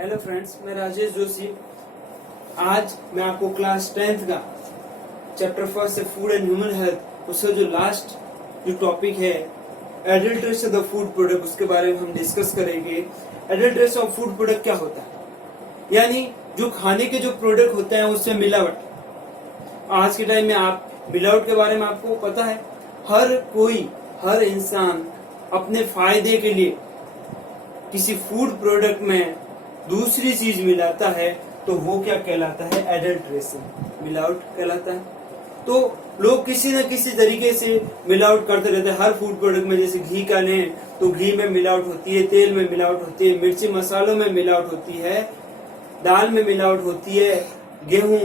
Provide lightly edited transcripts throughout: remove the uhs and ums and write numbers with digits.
Hello friends, मैं राजेश जोशी। आज मैं आपको क्लास 10th का चैप्टर फर्स्ट से फूड एंड ह्यूमन हेल्थ, उसका जो लास्ट जो टॉपिक है adulteration of the food product, उसके बारे में हम डिस्कस करेंगे। एडल्ट्रेशन ऑफ फूड प्रोडक्ट क्या होता है, यानी जो खाने के जो प्रोडक्ट होते हैं उससे मिलावट। आज के टाइम में आप मिलावट के बारे में आपको पता है, हर इंसान अपने फायदे के लिए किसी फूड प्रोडक्ट में दूसरी चीज मिलाता है, तो वो क्या कहलाता है? एडल्ट्रेशन, मिलावट कहलाता है। तो लोग किसी न किसी तरीके से मिलावट करते रहते हैं हर फूड प्रोडक्ट में। जैसे घी का लें तो घी में मिलावट होती है, तेल में मिलावट होती है, मिर्ची मसालों में मिलावट होती है, दाल में मिलावट होती है, गेहूं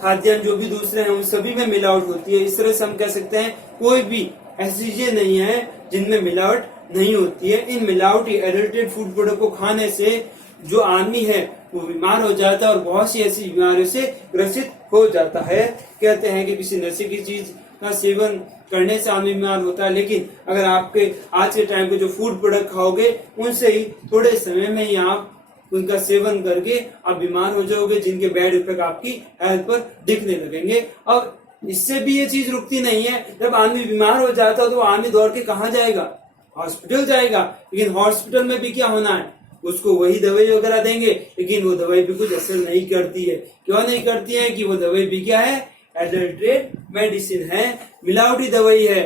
खाद्यान्न जो भी दूसरे हैं उन सभी में मिलावट होती है। इस तरह से हम कह सकते हैं कोई भी ऐसी चीजें नहीं है जिनमें मिलावट नहीं होती है। इन मिलावटी एडल्ट्रेटेड फूड प्रोडक्ट को खाने से जो आदमी है वो बीमार हो जाता है और बहुत सी ऐसी बीमारियों से ग्रसित हो जाता है। कहते हैं कि किसी नशे की चीज का सेवन करने से आदमी बीमार होता है, लेकिन अगर आपके आज के टाइम पे जो फूड प्रोडक्ट खाओगे उनसे ही थोड़े समय में ही आप उनका सेवन करके आप बीमार हो जाओगे, जिनके बैड इफेक्ट आपकी हेल्थ पर दिखने लगेंगे। और इससे भी ये चीज रुकती नहीं है। जब आदमी बीमार हो जाता है तो आदमी दौड़ के कहाँ जाएगा? हॉस्पिटल जाएगा। लेकिन हॉस्पिटल में भी क्या होना है? उसको वही दवाई वगैरह देंगे, लेकिन वो दवाई भी कुछ असर नहीं करती है। क्यों नहीं करती है? कि वो दवाई भी क्या है? एडल्ट्रेट मेडिसिन है, मिलावटी दवाई है,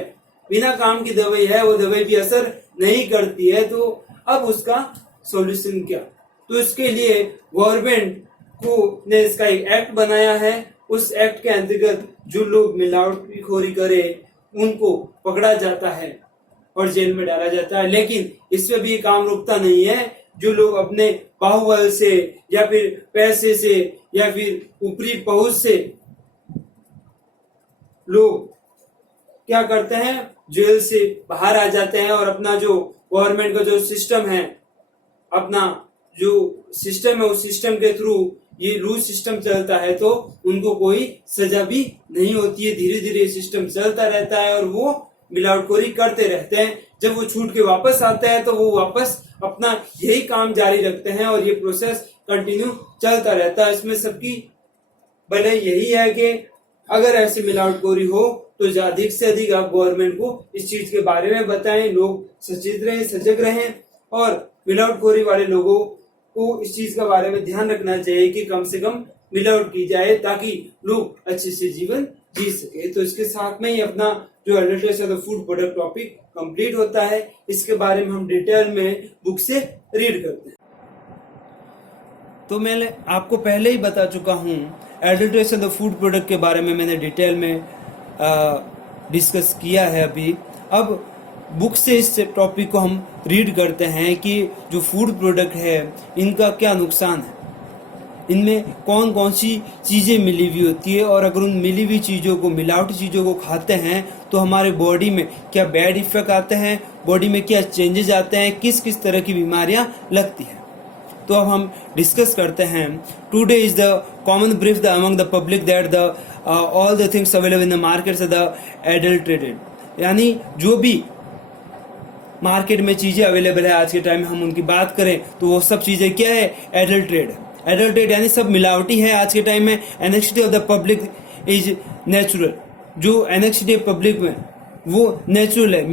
बिना काम की दवाई है, वो दवाई भी असर नहीं करती है। तो अब उसका सॉल्यूशन क्या? तो इसके लिए गवर्नमेंट को ने इसका एक एक्ट बनाया है। उस एक्ट के अंतर्गत जो लोग मिलावटखोरी करे उनको पकड़ा जाता है और जेल में डाला जाता है। लेकिन इससे भी काम रुकता नहीं है। जो लोग अपने बाहुबल से या फिर पैसे से या फिर ऊपरी पहुंच से लोग क्या करते हैं, जेल से बाहर आ जाते हैं और अपना जो गवर्नमेंट का जो सिस्टम है, अपना जो सिस्टम है उस सिस्टम के थ्रू ये रूल सिस्टम चलता है, तो उनको कोई सजा भी नहीं होती है। धीरे धीरे सिस्टम चलता रहता है और वो मिलावटखोरी करते रहते हैं। जब वो छूट के वापस आते हैं तो वो वापस अपना यही काम जारी रखते हैं और ये प्रोसेस कंटिन्यू चलता रहता है। इसमें सबकी भले यही है कि अगर ऐसी मिलावटखोरी हो तो अधिक से अधिक आप गवर्नमेंट को इस चीज के बारे में बताएं, लोग सचेत रहें, सजग रहें और मिलावटखोरी वाले लोगों को इस चीज के बारे में ध्यान रखना चाहिए कि कम से कम मिलावट की जाए ताकि लोग अच्छे से जीवन जी सके। तो इसके साथ में ही अपना जो adulteration of food product topic complete होता है। इसके बारे में हम डिटेल में बुक से रीड करते हैं। तो मैं आपको पहले ही बता चुका हूँ एडल्ट्रेशन ऑफ फूड प्रोडक्ट के बारे में, मैंने डिटेल में डिस्कस किया है अभी। अब बुक से इस टॉपिक को हम रीड करते हैं कि जो फूड प्रोडक्ट है इनका क्या नुकसान है, इनमें कौन कौन सी चीज़ें मिली हुई होती है, और अगर उन मिली हुई चीज़ों को, मिलावटी चीज़ों को खाते हैं तो हमारे बॉडी में क्या बैड इफेक्ट आते हैं, बॉडी में क्या चेंजेस आते हैं, किस किस तरह की बीमारियां लगती हैं। तो अब हम डिस्कस करते हैं। Today is the common brief the among the public that the all the things available in the markets are the adulterated, यानी जो भी मार्केट में चीज़ें अवेलेबल है आज के टाइम में हम उनकी बात करें तो वो सब चीज़ें क्या है? एडल्ट्रेट यानी सब मिलावटी है आज के टाइम में। Anxiety of the public is natural, जो एनेक्सिटी पब्लिक में वो नेचुरल है।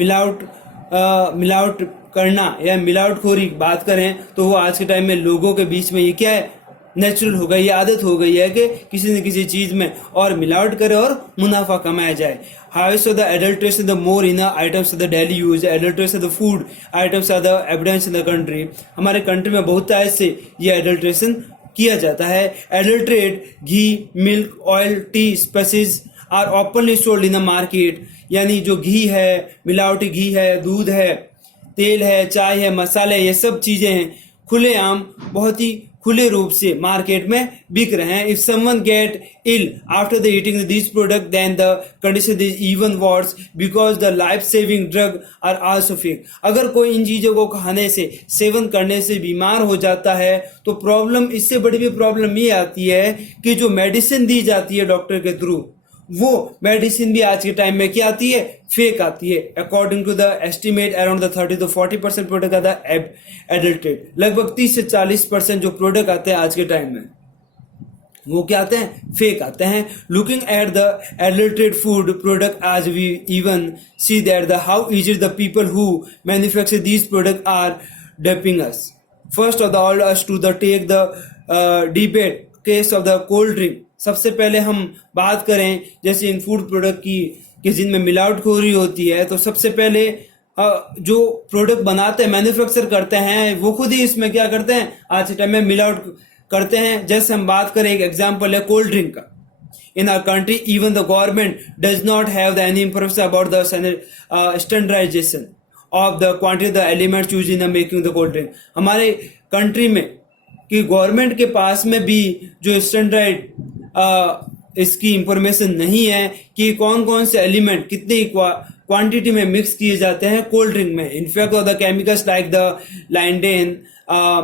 मिलावट करना या मिलावटखोरी बात करें तो वो आज के टाइम में लोगों के बीच में ये क्या है? नेचुरल हो गई, ये आदत हो गई है कि किसी न किसी चीज में और मिलावट करे और मुनाफा कमाया जाए। However, the adulteration the more in the items of the daily use, adulteration the food items are the evidence in the country. हमारे कंट्री में बहुत ऐसे ये एडल्ट्रेशन किया जाता है। Adulterate ghee, milk, oil, tea, spices are openly sold in the market, यानी जो घी है, मिलावटी घी है, दूध है, तेल है, चाय है, मसाले, ये सब चीजें हैं खुलेआम बहुत ही खुले रूप से मार्केट में बिक रहे हैं। If someone get ill after the eating this product then the condition is even worse because the life saving drug are also fake. अगर कोई इन चीजों को खाने से, सेवन करने से बीमार हो जाता है तो प्रॉब्लम, इससे बड़ी भी प्रॉब्लम ये आती है कि जो मेडिसिन दी जाती है डॉक्टर के थ्रू वो मेडिसिन भी आज के टाइम में क्या आती है, फेक आती है। According to the estimate around the 30 to 40% product आता है एडल्ट्रेट। लगभग 30 से 40% जो प्रोडक्ट आते हैं आज के टाइम में वो क्या आते हैं, फेक आते हैं। Looking at the adulterate food product आज we even see that the how easy the people who manufacture these product are duping us. First of the all us to the take the debate case of the cold drink. सबसे पहले हम बात करें जैसे इन food product की कि जिनमें मिलावटखोरी होती है, तो सबसे पहले जो प्रोडक्ट बनाते हैं, मैन्युफैक्चर करते हैं, वो खुद ही इसमें क्या करते हैं, आज के टाइम में मिलावट करते हैं। जैसे हम बात करें, एक एग्जांपल है कोल्ड ड्रिंक का। In our country even the government does not have the any information about the standardization of the quantity of the elements used in making the cold drink. हमारे कंट्री में कि government के पास में भी जो standard इसकी information नहीं है कि कौन कौन से एलिमेंट कितनी क्वांटिटी में मिक्स किए जाते हैं कोल्ड ड्रिंक में। In fact the chemicals like the lindane,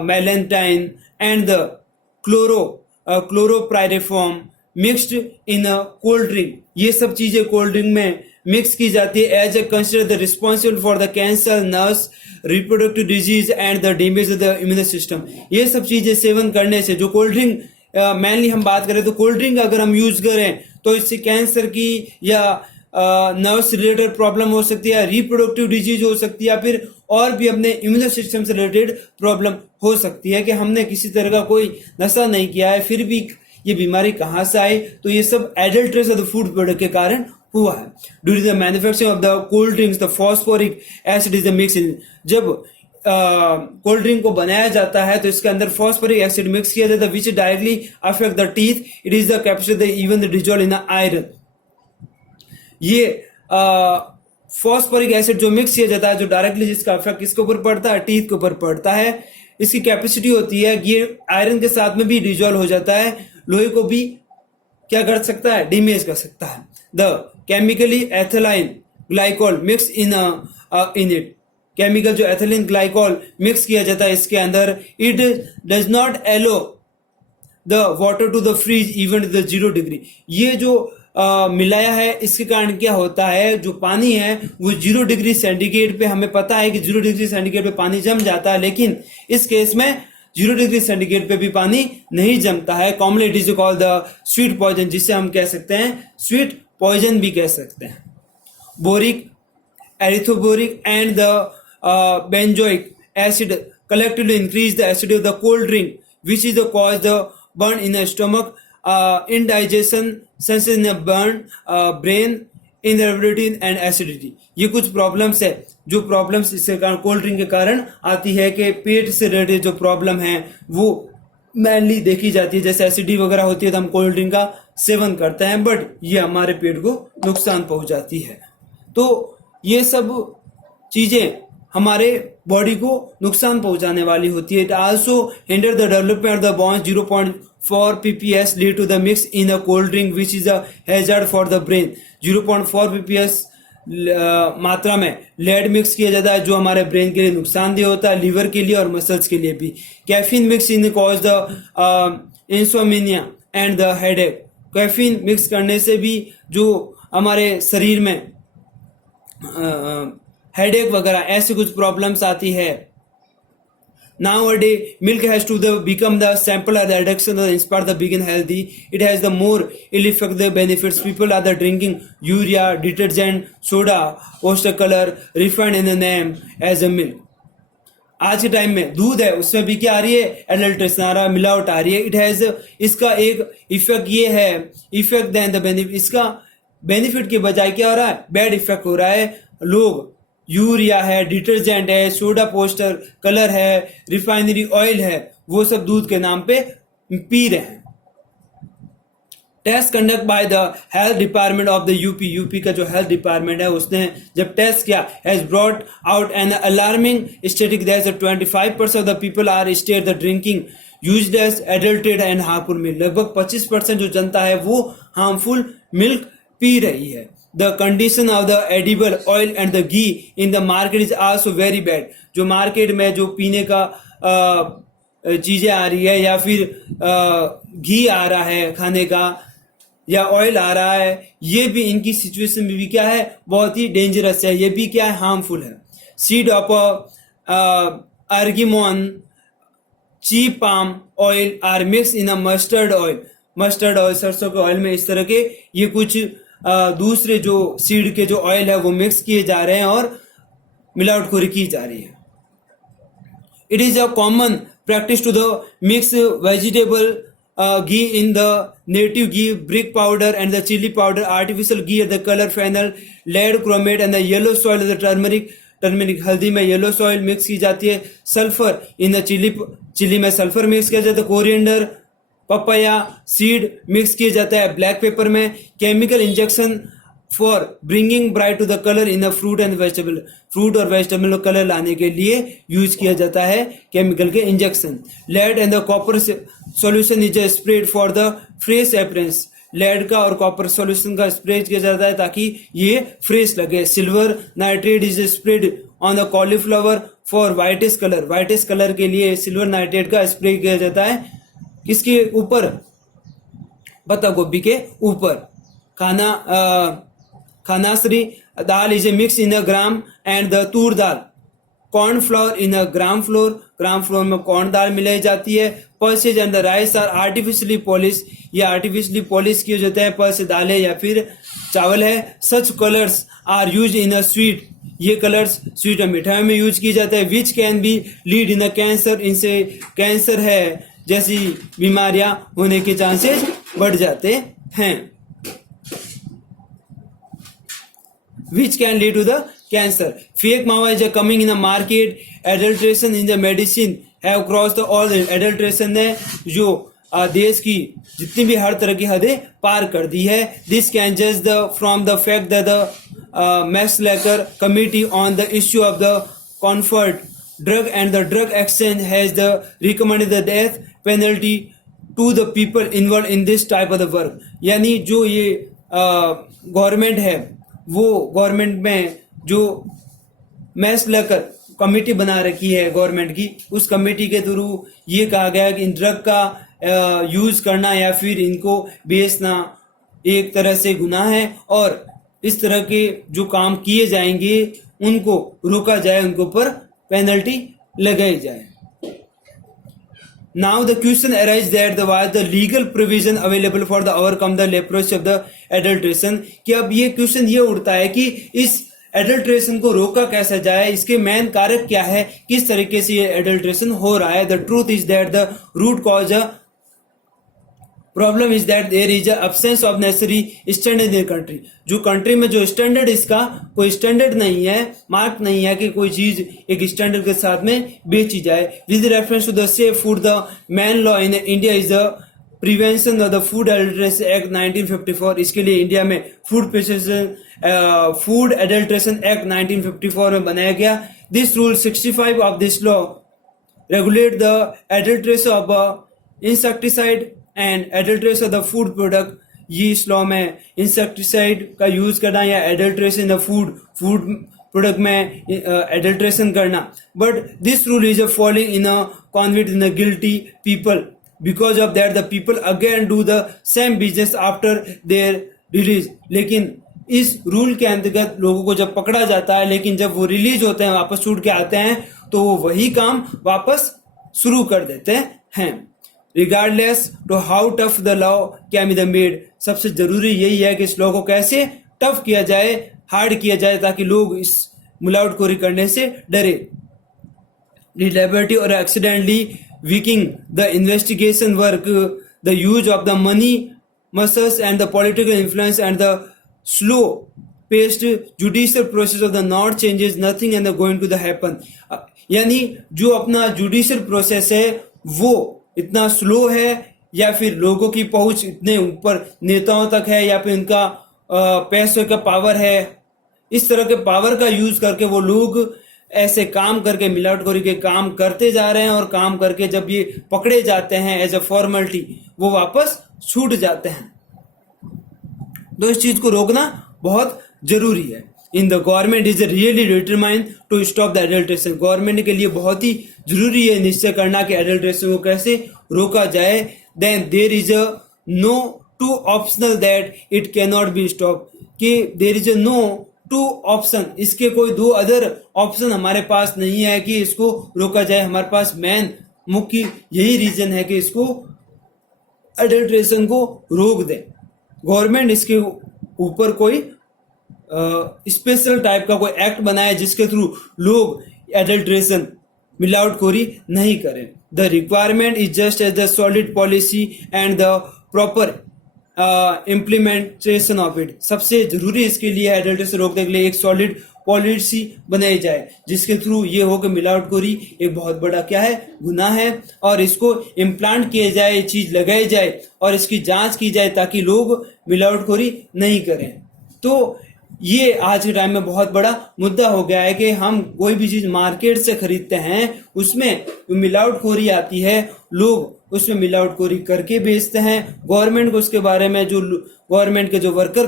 malathion and the chlorpyrifos mixed in a cold drink, ये सब चीजें कोल्ड ड्रिंक में मिक्स की जाती है as a consider the responsible for the cancer, nerves, reproductive disease and the damage of the immune system. ये सब चीजें सेवन करने से जो कोल्ड ड्रिंक मेनली हम बात करें तो कोल्ड ड्रिंक अगर हम यूज करें तो इससे कैंसर की या नर्व्स रिलेटेड प्रॉब्लम हो सकती है, रिप्रोडक्टिव डिजीज हो सकती है, या फिर और भी अपने इम्यून सिस्टम से रिलेटेड प्रॉब्लम हो सकती है कि हमने किसी तरह का कोई नशा नहीं किया है फिर भी ये बीमारी कहाँ से आई। तो ये सब adulteration of the food product के कारण हुआ है। During the manufacturing of the cold drinks the phosphoric acid is the mix इन। जब कोल्ड ड्रिंक को बनाया जाता है तो इसके अंदर फॉस्फोरिक एसिड मिक्स किया जाता है विच directly affect the teeth. It is the capacity even the dissolve in iron. ये फॉस्फोरिक एसिड जो मिक्स किया जाता है, जो डायरेक्टली जिसका इफेक्ट किसके ऊपर पड़ता है, टीथ के ऊपर पड़ता है। इसकी कैपेसिटी होती है ये आयरन के साथ में भी डिजॉल्व हो जाता है, लोहे को भी क्या कर सकता है, डैमेज कर सकता है। The chemically ethylene glycol mix in it. Chemical जो एथिलीन ग्लाइकोल मिक्स किया जाता है इसके अंदर, it does not allow the water to the freeze even to the 0 degree. ये जो मिलाया है इसके कारण क्या होता है, जो पानी है वो 0 डिग्री सेंटीग्रेड पे, हमें पता है कि 0 डिग्री सेंटीग्रेड पे पानी जम जाता है, लेकिन इस केस में 0 डिग्री सेंटीग्रेड पे भी पानी नहीं जमता है। Commonly it is called the sweet poison, जिसे हम कह सकते हैं स्वीट पॉइजन भी कह सकते हैं। Boric, erythorbic and the benzoic acid collectively increase the acidity of the cold drink, which is the cause the burn in the stomach, indigestion, senses in the burn, brain, irritability and acidity। ये कुछ problems है जो problems इसके कारण cold drink के कारण आती है कि पेट से रिलेटेड जो प्रॉब्लम है वो मेनली देखी जाती है। जैसे एसिडिटी वगैरह होती है तो हम कोल्ड ड्रिंक का सेवन करते हैं, बट ये हमारे पेट को नुकसान पहुंचाती है। तो ये सब चीजें हमारे बॉडी को नुकसान पहुंचाने वाली होती है। It also hinder the development of the bones. 0.4 ppm lead to the mix in a cold drink which is a hazard for the brain. 0.4 ppm मात्रा में लेड मिक्स किया जाता है जो हमारे ब्रेन के लिए नुकसानदेह होता है, लीवर के लिए और मसल्स के लिए भी। Caffeine mix in cause the insomnia and the headache. Caffeine mix करने से भी जो हमारे शरीर में हेडेक वगैरह ऐसी कुछ प्रॉब्लम्स आती है। Nowadays, milk has to become the sample of the addiction that inspire the begin healthy. It has the more ill effect the benefits. People are the drinking urea, detergent, soda, poster color, refined in the name as a milk. आज के time में दूध है उसमें भी क्या आ रही है, एडल्ट्रेशन आ रहा है, मिलावट आ रही है। इट हैज इसका एक इफेक्ट ये है, इफेक्ट देन द बेनिफिट। इसका बेनिफिट के बजाय क्या हो रहा है, बैड इफेक्ट हो रहा है। लोग यूरिया है, डिटर्जेंट है, सोडा पोस्टर कलर है, रिफाइनरी ऑयल है, वो सब दूध के नाम पे पी रहे हैं। Test conduct by the health department of the UP. UP का जो हेल्थ डिपार्टमेंट है उसने जब टेस्ट किया, has brought out an alarming statistic that 25% of the people are state the drinking used as adulterated and harmful milk. लगभग 25% जो जनता है वो हार्मफुल मिल्क पी रही है। The condition of the edible oil and the ghee in the market is also very bad। जो market में जो पीने का चीजें आ रही है या फिर घी आ रहा है खाने का, या ऑयल आ रहा है, ये भी इनकी सिचुएशन में भी क्या है, बहुत ही डेंजरस है, ये भी क्या है, हार्मफुल है। Seed of argemone, cheap palm oil are mix in a mustard oil. Mustard oil, सरसों के ऑयल में इस तरह के ये कुछ दूसरे जो सीड के जो ऑयल है वो मिक्स किए जा रहे हैं और मिलावटखोरी की जा रही है। It is a common practice to the mix vegetable ghee in the native ghee, brick powder and the chili powder, artificial ghee, the color fennel, lead chromate and the yellow soil, the turmeric, हल्दी में yellow soil mix की जाती है, sulphur in the chilli में sulphur mix किया जाता है, coriander, papaya seed mix किया जाता है, ब्लैक पेपर में chemical injection for bringing bright to the colour in the fruit and vegetable, fruit और वेजिटेबल में कलर लाने के लिए यूज किया जाता है केमिकल के injection. Lead and the copper solution is spread for the fresh appearance, lead का और कॉपर सॉल्यूशन का स्प्रे किया जाता है ताकि ये फ्रेश लगे। Silver nitrate is spread on the cauliflower for whitish colour, whitish colour के लिए सिल्वर नाइट्रेट का स्प्रे किया जाता है, किसके ऊपर, पत्ता गोभी के ऊपर। Khesari dal is a mix in a gram and the toor dal, corn flour in a gram flour, gram flour में कॉर्न दाल मिलाई जाती है। Pulses and the rice are artificially polish, ये आर्टिफिशियली पॉलिश किए जाते हैं, पल्स दाल है या फिर चावल है। Such colours are use in a sweet, ये कलर्स स्वीट और मिठाई में यूज किए जाते हैं। Which can be lead in a cancer, इनसे कैंसर है जैसी बीमारियां होने के चांसेस बढ़ जाते हैं। Which can lead to the cancer. Fake mawa is coming in the market. Adulteration in the medicine have crossed all the adulteration ने जो देश की जितनी भी हर तरह की हदें पार कर दी है। This can judge the from the fact that the Maslachar Committee on the issue of the comfort drug and the drug exchange has the recommended the death penalty to the people involved in this type of the work. यानी जो ये government है वो government में जो मैस्लकर committee बना रखी है गवर्नमेंट की, उस कमेटी के थ्रू ये कहा गया कि इन ड्रग का यूज करना या फिर इनको बेचना एक तरह से गुनाह है और इस तरह के जो काम किए जाएंगे उनको रोका जाए, उनके ऊपर पेनल्टी लगाई जाए। Now the question arises that there was the legal provision available for the overcome the leprosy of the adulteration, कि अब ये क्वेश्चन ये उठता है कि इस एडल्ट्रेशन को रोका कैसे जाए, इसके मेन कारक क्या है, किस तरीके से ये एडल्ट्रेशन हो रहा है। The truth is that the root cause problem is that there is absence of necessary standard in country, जो कंट्री में जो स्टैंडर्ड, इसका कोई स्टैंडर्ड नहीं है, मार्क नहीं है कि कोई चीज एक स्टैंडर्ड के साथ में बेची जाए। With reference to the safe food the man law in India is the prevention of the food adulteration act 1954, इसके लिए इंडिया में फूड एडल्ट्रेशन एक्ट 1954 में बनाया गया। This rule 65 of this law regulate the adulteration of insecticide and adulteration of the food product, ये इस law में insecticide का यूज करना या एडल्ट्रेशन द फूड प्रोडक्ट में एडल्ट्रेशन करना। But this rule is following in a convict in a guilty people, because of that the people again do the same business after their release. लेकिन इस rule के अंतर्गत लोगों को जब पकड़ा जाता है, लेकिन जब वो रिलीज होते हैं, वापस छूट के आते हैं, तो वो वही काम वापस शुरू कर देते हैं। Regardless to how tough the law can be the made, सबसे जरूरी यही है कि इस लॉ को कैसे टफ किया जाए, हार्ड किया जाए, ताकि लोग इस मिलावटखोरी करने से डरे। Liability or accidentally weakening the investigation work, the use of the money muscles and the political influence and the slow paced judicial process of the not changes nothing and the going to the happen, यानी जो अपना judicial process है वो इतना slow है या फिर लोगों की पहुंच इतने ऊपर नेताओं तक है या फिर उनका पैसों का पावर है, इस तरह के पावर का यूज करके वो लोग ऐसे काम करके मिलावटखोरी के काम करते जा रहे हैं और काम करके जब ये पकड़े जाते हैं एज अ फॉर्मेलिटी वो वापस छूट जाते हैं। तो इस चीज को रोकना बहुत जरूरी है। In the government is really determined to stop the adulteration, government के लिए बहुत ही जरूरी है निश्चय करना कि एडल्ट्रेशन को कैसे रोका जाए। Then there is no to optional that it can not be stop, कि there is no to option, इसके कोई दो अदर ऑप्शन हमारे पास नहीं है कि इसको रोका जाए। हमारे पास मेन मुख्य यही रीजन है कि इसको एडल्ट्रेशन को रोक दे। गवर्नमेंट इसके ऊपर कोई स्पेशल टाइप का कोई एक्ट बनाए जिसके थ्रू लोग एडल्ट्रेशन मिलावटखोरी नहीं करें। The requirement is just as the solid policy and the proper implementation of it. सबसे जरूरी इसके लिए एडल्ट्रेशन रोकने के लिए एक सॉलिड पॉलिसी बनाई जाए जिसके थ्रू ये हो कि मिलावटखोरी एक बहुत बड़ा क्या है, गुनाह है, और इसको इम्प्लांट किया जाए, ये चीज लगाई जाए और इसकी जांच की जाए ताकि लोग मिलावटखोरी नहीं करें। तो ये आज के टाइम में बहुत बड़ा मुद्दा हो गया है कि हम कोई भी चीज मार्केट से खरीदते हैं उसमें मिलावटखोरी आती है, लोग उसमें मिलावटखोरी करके बेचते हैं। गवर्नमेंट को उसके बारे में, जो गवर्नमेंट के जो वर्कर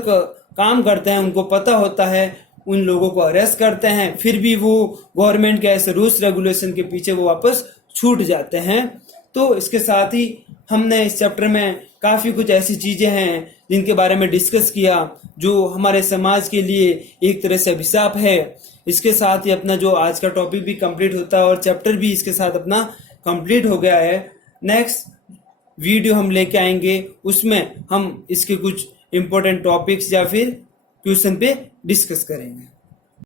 काम करते हैं उनको पता होता है, उन लोगों को अरेस्ट करते हैं, फिर भी वो गवर्नमेंट के ऐसे रूल्स रेगुलेशन के पीछे वो वापस छूट जाते हैं। तो इसके साथ ही हमने इस चैप्टर में काफी कुछ ऐसी चीजें हैं जिनके बारे में डिस्कस किया जो हमारे समाज के लिए एक तरह से अभिशाप है। इसके साथ ही अपना जो आज का टॉपिक भी कंप्लीट होता है और चैप्टर भी इसके साथ अपना कंप्लीट हो गया है। नेक्स्ट वीडियो हम लेके आएंगे, उसमें हम इसके कुछ इंपॉर्टेंट टॉपिक्स या फिर क्वेश्चन पे डिस्कस करेंगे।